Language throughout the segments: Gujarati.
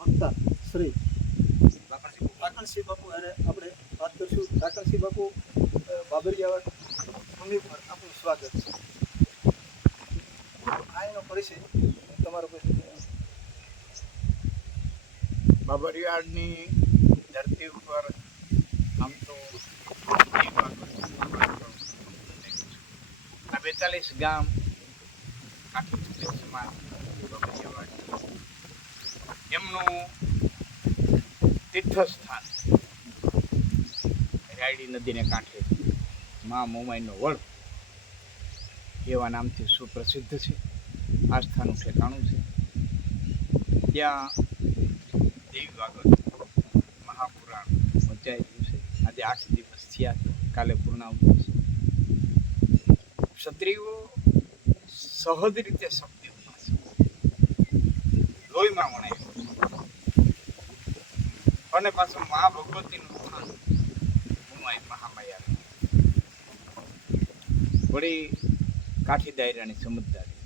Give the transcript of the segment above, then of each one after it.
વક્તા શ્રી રાખણસિંહ બાપુ અને આપણે વાત કરીશું. રાખણસિંહ બાપુ બાબરિયાવાડ ભૂમિ પર આપણું સ્વાગત છે. આ એનો પરિચય તમારો કોઈ બાબરિયાળની ધરતી ઉપર આમ તો આ બેતાલીસ ગામ આખી સમાજ બાબરિયાવાડ એમનું તીર્થસ્થાન. રાયડી નદીને કાંઠે મા મોમાઈનો વડ એવા નામથી સુપ્રસિદ્ધ છે. આસ્થાનું ઠેકાણું છે. ત્યાં દેવી ભાગવત મહાપુરાણ વચાયેલું છે. આજે આઠ દિવસ થયા કાલે પૂર્ણાવતી છે. ક્ષત્રિયો સહજ રીતે શક્તિ ઉપાસે લોહીમાં વણાય અને પાછું મહા ભગવતીનું સ્થાન ઉમાઈ મહામાયા વળી કાઠી દાયરાની સમજદારી,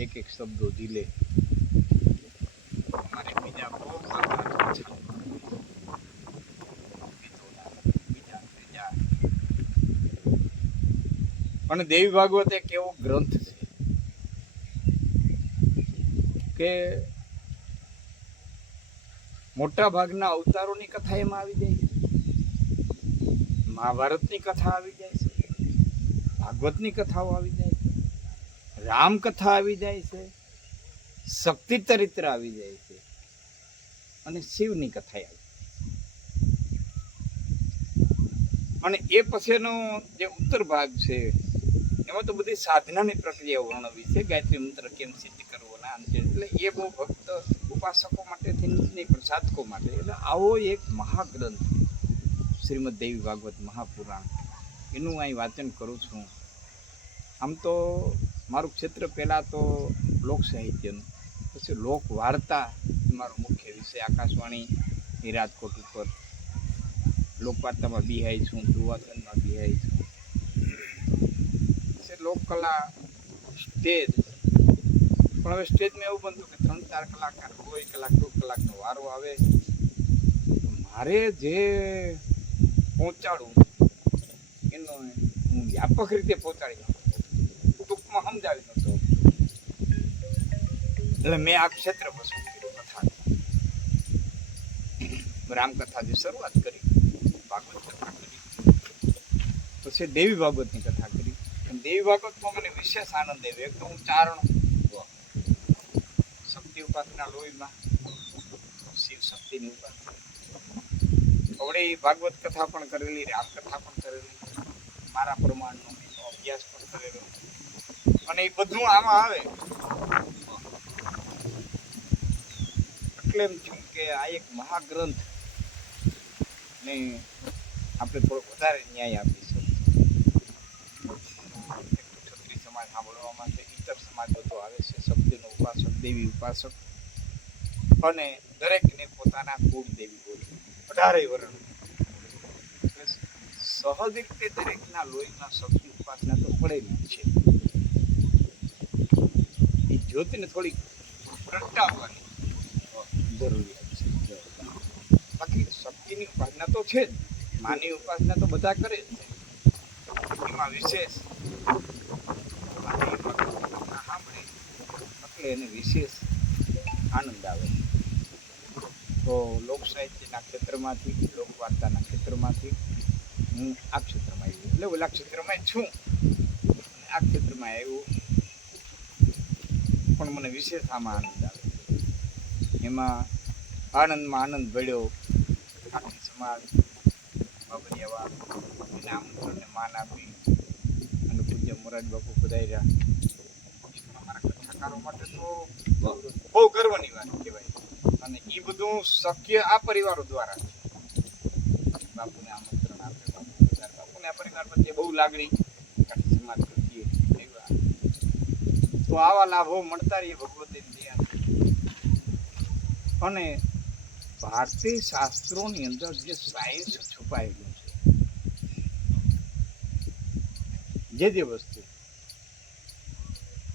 એક એક શબ્દો દિલે. મારે બીજા બહુ અને દેવી ભાગવત એક એવો ગ્રંથ છે કે મોટા ભાગના અવતારોની કથા એમાં આવી જાય છે. મહાભારતની કથા આવી જાય છે. ભાગવતની કથાઓ આવી જાય છે. રામ કથા આવી જાય છે. શક્તિ ચરિત્ર આવી જાય છે. અને શિવની કથા આવી અને એ પછીનો જે ઉત્તર ભાગ છે, એમાં તો બધી સાધનાની પ્રક્રિયા વર્ણવી છે. ગાયત્રી મંત્ર કેમ સિદ્ધ કરવો ના એટલે એ બહુ ભક્ત ઉપાસકો માટેથી નહીં, પણ સાધકો માટે. એટલે આવો એક મહાગ્રંથ, શ્રીમદ દેવી ભાગવત મહાપુરાણ, એનું અહીં વાંચન કરું છું. આમ તો મારું ક્ષેત્ર પહેલાં તો લોક સાહિત્યનું, પછી લોક વાર્તા મારો મુખ્ય વિષય. આકાશવાણી રાજકોટ ઉપર લોકવાર્તામાં બિહાય છું દુવાસનમાં બિહાય છું. લોકકલા, સ્ટેજ પણ હવે સ્ટેજમાં એવું બનતું કે ત્રણ ચાર કલાક કોઈ કલાક, દોઢ કલાકનો વારો આવે. મારે જે પહોંચાડવું, એનો હું વ્યાપક રીતે પહોંચાડી દઉં ટૂંકમાં સમજાવી દઉં એટલે મેં આ ક્ષેત્ર પસંદ કર્યું, કથા. રામકથાથી શરૂઆત કરી, ભાગવત કથા કરી. પછી દેવી ભાગવતની કથા કરી. દેવી ભાગવતમાં મને વિશેષ આનંદ આવ્યો. એક તો હું ચારણ શક્તિ ઉપાસના લોહીમાં શિવ શક્તિની ઉપાસના. હવે ભાગવત કથા પણ કરેલી રામ કથા પણ કરેલી મારા પ્રમાણનો નો અભ્યાસ પણ કરેલો અને એ બધું આમાં આવે. એટલે એમ છું કે આ એક મહાગ્રંથ ને આપણે થોડો વધારે ન્યાય આપી શકીએ. ક્ષત્રિય સમાજ સાંભળવામાં છે. ઇતર સમાજ બધો આવે છે શક્તિનો ઉપાસક, દેવી ઉપાસક. અને દરેકને પોતાના કુળ દેવી બોલે. અઢારે વર્ણ. સહજ રીતે દરેકના લોહીના શક્તિ ઉપાસના તો પડેલી છે. એ જ્યોતિને થોડીક પ્રગટાવવાની જરૂરિયાત છે. બાકી શક્તિની ઉપાસના તો છે જ. માની ઉપાસના તો બધા કરે છે. એમાં વિશેષ માની ભગવતના સાંભળે એટલે એને વિશેષ આનંદ આવે. તો લોક સાહિત્યના ક્ષેત્રમાંથી, લોકવાર્તાના ક્ષેત્રમાંથી હું આ ક્ષેત્રમાં આવ્યો. એટલે ઓલા ક્ષેત્રમાં છું. આ ક્ષેત્રમાં આવ્યું. પણ મને વિશેષ આમાં આનંદ આવે. એમાં આનંદમાં આનંદ ભળ્યો. આખી સમાજ બાબરિયાવા એના આમંત્રણને માન આપી અને પૂજ્ય મોરાજ બાપુ પધાર્યા. અમારા માટે તો બહુ ગર્વની વાત કહેવાય. અને એ બધું શક્ય આ પરિવારો દ્વારા બાપુને આમંત્રણ આપે બાપુ બાપુને આ પરિવાર પ્રત્યે બહુ લાગણી તો આવા લાભો મળતા રહીએ ભગવતી અને ભારતીય શાસ્ત્રોની અંદર જે સાયન્સ છુપાયેલું છે, જે જે વસ્તુ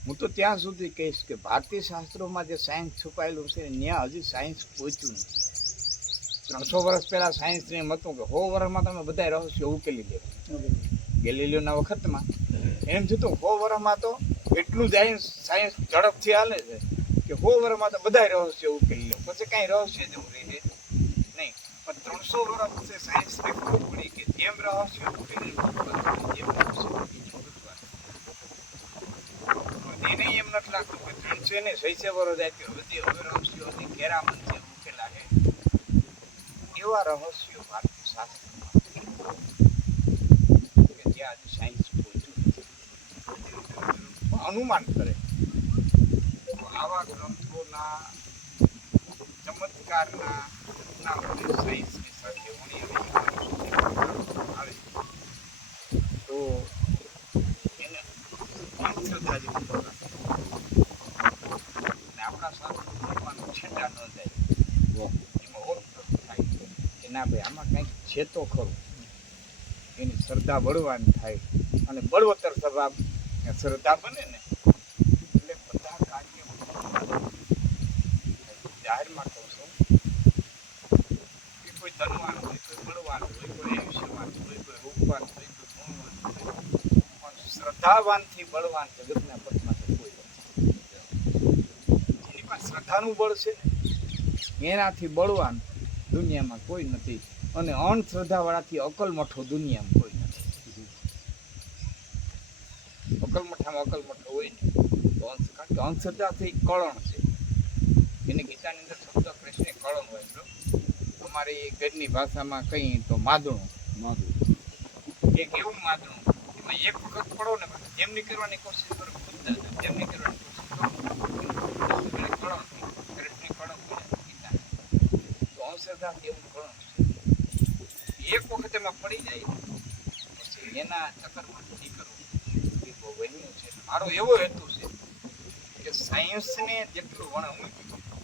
હું તો ત્યાં સુધી કહીશ કે ભારતીય શાસ્ત્રોમાં જે સાયન્સ છુપાયેલું છે, ત્યાં હજી સાયન્સ પહોંચ્યું નથી. ત્રણસો વર્ષ પહેલાં સાયન્સને એમ હતું કે સો વર્ષમાં તમે બધા રહસ્યો ઉકેલી લે ગેલિલિયોના વખતમાં. એમ થતું સો વર્ષમાં તો એટલું સાયન્સ સાયન્સ ઝડપથી હાલે છે કે સો વર્ષમાં તો બધા રહસ્યો ઉકેલી લે. પછી કાંઈ રહસ્ય જેવું રહી. નહીં, પણ ત્રણસો વર્ષ પછી સાયન્સને ખબર પડી કે જેમ રહસ્ય ઉકેલી લે, એમ રહસ્ય ઉકેલી લે. એને એમ નથી ત્રણસો ને સૈસે વર્ષ આપ્યો બધી હવે રહસ્યોની ઘેરામણ છે. ઉકેલા છે એવા રહસ્યો ભારતીય શાસ્ત્રમાં કે જે આજે સાયન્સ અનુમાન કરે. આવા ગ્રંથોના, ચમત્કારના ના વડે સાયન્સની સાથે વણી આવે તો એને અંધશ્રદ્ધા જેવું કહેવાય. અને આપણા શાસ્ત્રો ભગવાન છેટા ન જાય એમાં ઓળખ થાય કે ના ભાઈ આમાં કંઈક છે તો ખરું એની શ્રદ્ધા બળવાન થાય અને બળવત્તર સ્વભાવ શ્રદ્ધા બને ને, એટલે બધા કાર્ય જાહેરમાં કહું છું કે કોઈ ધનવાન હોય, કોઈ બળવાન હોય, કોઈ આયુષ્યવાન હોય, કોઈ રૂપવાન હોય, કોઈ ગુણવાન પણ શ્રદ્ધાવાનથી બળવાન જગતના પથમાં તો કોઈ નથી. જેની પાસે શ્રદ્ધાનું બળ છે ને, એનાથી બળવાન દુનિયામાં કોઈ નથી અને અંધશ્રદ્ધાવાળાથી અકલમઠો દુનિયામાં કોઈ અકલમઠામાં અકલમઠો હોય ને તો અંશ કારણ કે અંધશ્રદ્ધાથી કળણ છે એને ગીતાની અંદર શબ્દ કૃષ્ણે કળણ હોય છે અમારી ઘરની ભાષામાં કહીએ તો માદણું એક એવું માદણું એમાં એક વખત પડો ને જેમની કરવાની કોશિશ કરો જેમની કરવાની કોશિશ કરો કળણ કહે. કળણ બોલ્યા ગીતાને. તો અંધશ્રદ્ધા એવું કળણ છે એક વખત એમાં પડી જાય એના ચક્કરમાં નીકળવું એ બહુ વહેલું છે મારો એવો હેતુ છે કે સાયન્સને જેટલું વણ હું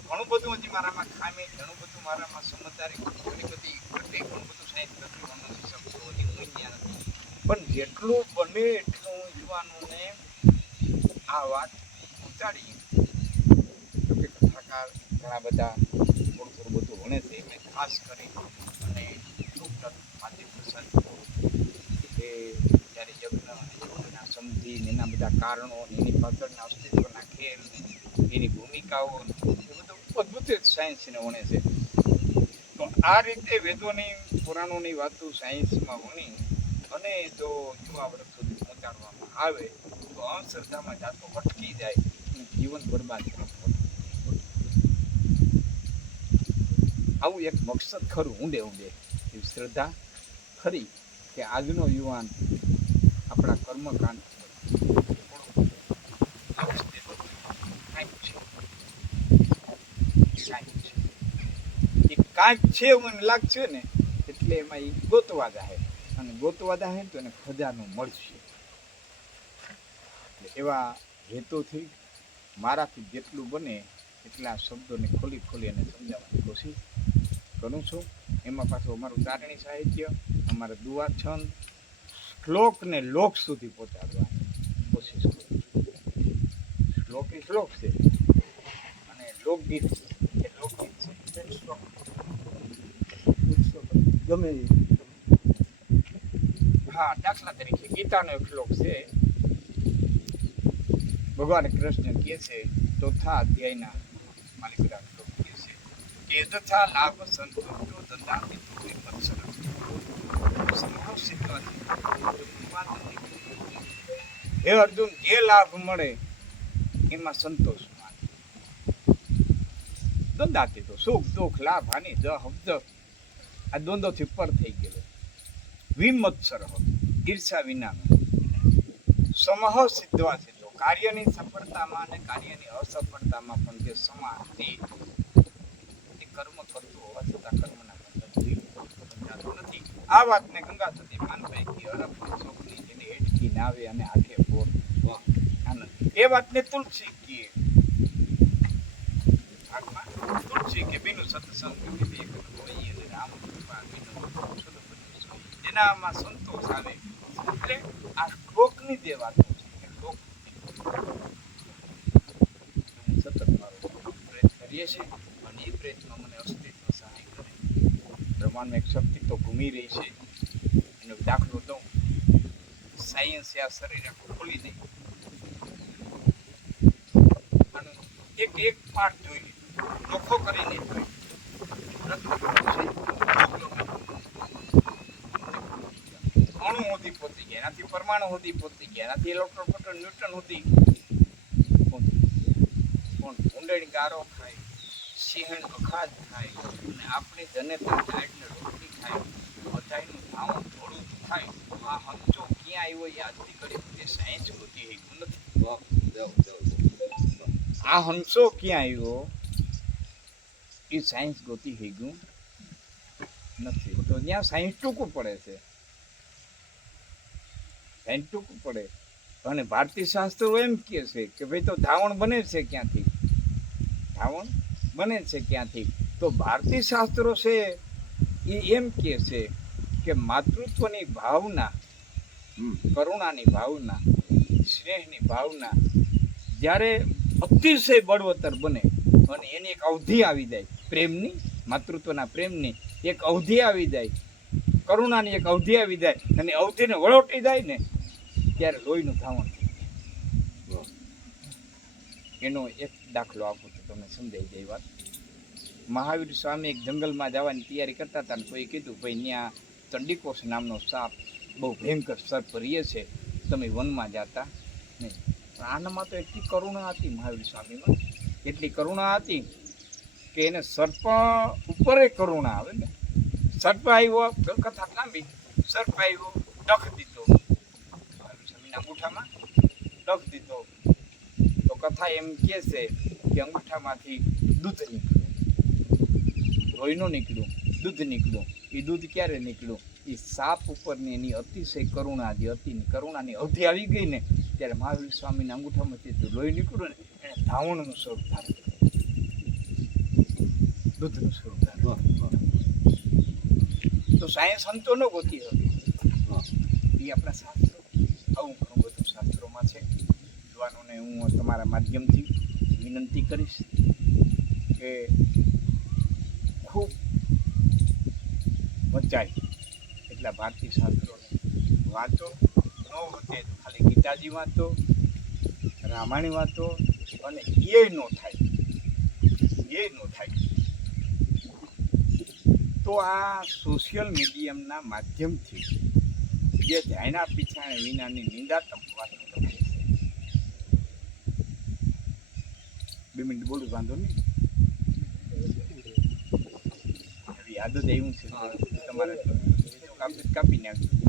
ઘણું બધું હજી મારામાં ખામી, ઘણું બધું મારામાં સમજદારી ઘણી બધી ઘટે ઘણું બધું સાયન્સ નથી વણવાની શકતો હજી હું ત્યાં નથી. પણ જેટલું બને એટલું યુવાનોને આ વાત પહોંચાડી કે કથાકાર ઘણા બધા થોડું થોડું બધું ભણે છે એટલે ખાસ કરી અને પ્રસાદ કે જ્યારે યજ્ઞ યોગના સમજી એના બધા કારણો એની પાછળના અસ્તિત્વના ખેલ એની ભૂમિકાઓ એ બધું અદ્ભુત સાયન્સને વણે છે. તો આ રીતે વેદોની, પુરાણોની વાતો સાયન્સમાં વણી અને જો યુવા વર્ગ સુધી પહોંચાડવામાં આવે, તો અંધશ્રદ્ધામાં જાતો અટકી જાય અને જીવન બરબાદ આવું એક મકસદ ખરું ઊંડે ઊંડે. શ્રદ્ધા ખરી. કે આજનો યુવાન આપણા કર્મકાંડ કાંઈક છે મને લાગશે ને, એટલે એમાં એ ગોતવા જાય અને ગોતવા જાય તો એને ખજાનો મળશે. એવા હેતુથી મારાથી જેટલું બને એટલા શબ્દોને ખોલી ખોલી અને સમજાવવાની કોશિશ કરું છું. એમાં પાછું અમારું ચારણી સાહિત્ય અમારા દુઆ છંદ. શ્લોકને લોક સુધી પહોંચાડવાની કોશિશ કરું. શ્લોક એ શ્લોક છે. અને લોકગીત એ લોકગીત છે. ગમે હા, દાખલા તરીકે ગીતાનો એક શ્લોક છે. ભગવાન કૃષ્ણ કહે છે, ચોથા અધ્યાયના માલિકરા શ્લોક કહે છે કે તથા લાભ સંતોષો દંડાતી તો મત્સર હે અર્જુન, જે લાભ મળે એમાં સંતોષ દંડાતી તો સુખ દુઃખ લાભ હાનિ જ હબ્દ આ દ્વંદોથી પર થઈ ગયેલો. વિમત્સર ઈર્ષા વિનાનો. સમહ સિદ્ધવા સિદ્ધો કાર્યની સફળતામાં અને કાર્યની અસફળતામાં પણ જે સમાધિ એ કર્મ કરતો હોવા છતાં કર્મના બંધનથી નથી. આ વાતને ગંગા સુધી માનભાઈ કે અરબ શોકની લઈને આવે અને આખે બોર આનંદ. એ વાતને તુલસી કીએ તુલસી કે બીનું સત્સંગ એનામાં સંતોષ આવે, એટલે આ શ્લોકની જે વાત છે. શ્લોક સતત મારો પ્રયત્ન કરીએ છીએ અને એ પ્રયત્નમાં મને અસ્તિત્વ સહાય કરે. બ્રહ્માંડમાં એક શક્તિ તો ઘૂમી રહી છે. એનો દાખલો દઉં. સાયન્સે આ શરીર આખું ખોલી દે. એક એક પાઠ જોઈએ નોખો કરીને અણુ સુધી પહોંચી ગયા. એનાથી પરમાણુ સુધી પહોંચી ગયા. એનાથી ઇલેક્ટ્રોન પ્રોટોન ન્યુટ્રન સુધી પહોંચી પણ ઊંડણ ગારો ખાય, સિંહણ અખાજ થાય, અને આપણે જનેતા થાય એટલે રોટલી ખાય. બધાનું ધાવણ થોડું થાય. આ ક્યાં આવ્યો ઘડી સુધી સાયન્સ ગોતી શક્યું નથી આ હંસો ક્યાં આવ્યો? એ સાયન્સ ગોતી શક્યું નથી. તો ત્યાં સાયન્સ ટૂંકું પડે છે. સાયન્સ ટૂંકું પડે. અને ભારતીય શાસ્ત્રો એમ કહે છે કે ભાઈ તો ધાવણ બને છે ક્યાંથી? ધાવણ બને છે ક્યાંથી? તો ભારતીય શાસ્ત્રો છે એ એમ કહે છે કે માતૃત્વની ભાવના કરુણાની ભાવના, સ્નેહની ભાવના, જ્યારે અતિશય બળવતર બને અને એની એક અવધિ આવી જાય, પ્રેમની, માતૃત્વના પ્રેમની એક અવધિ આવી જાય, કરુણાની એક અવધિ આવી જાય અને અવધિને વળોટી જાય ને, ત્યારે લોહીનું ધાવણ. એનો એક દાખલો આપું તો તમને સમજાઈ જાય વાત મહાવીર સ્વામી એક જંગલમાં જવાની તૈયારી કરતા હતા ને કોઈ કીધું, ભાઈ ત્યાં ચંડીકોશ નામનો સાપ બહુ ભયંકર સર્પ રહે છે. તમે વનમાં જાતા નહીં. પણ આનામાં તો એટલી કરુણા હતી મહાવીર સ્વામીમાં. એટલી કરુણા હતી કે એને સર્પ ઉપર કરુણા આવે ને. સર્પ આવ્યો કથા લાંબી સર્પ આવ્યો, ડખ દીધો. મહાવીર સ્વામીના અંગૂઠામાં ડખ દીધો. તો કથા એમ કહે છે કે અંગૂઠામાંથી દૂધ નીકળ્યું. લોહી નીકળ્યું, દૂધ નીકળ્યું. એ દૂધ ક્યારે નીકળ્યું? એ સાપ ઉપરની એની અતિશય કરુણા હતી અતિની કરુણાની અવધિ આવી ગઈ ને, ત્યારે મહાવીર સ્વામીના અંગૂઠામાંથી જે લોહી નીકળ્યું ને, એને ધાવણનું સ્વરૂપ ધારણ. દૂધનું સ્વરૂપ ધારણ તો સાયન્સ સંતો ન ગોતી હતી. એ આપણા શાસ્ત્રો. આવું ઘણું બધું શાસ્ત્રોમાં છે. યુવાનોને હું તમારા માધ્યમથી વિનંતી કરીશ કે ખૂબ વચાય એટલા ભારતીય શાસ્ત્રોને વાંચો ન વચ્ચે ખાલી ગીતાજી વાંચો રામાયણ વાંચો અને એ ન થાય. એ ન થાય. તો આ સોશિયલ મીડિયમના માધ્યમથી જે ધ્યાના પીછાણે વિનાની નિંદા વાતો બે મિનિટ બોલું વાંધો નહીં? યાદ જ એવું છે તમારે કાપી નાખજો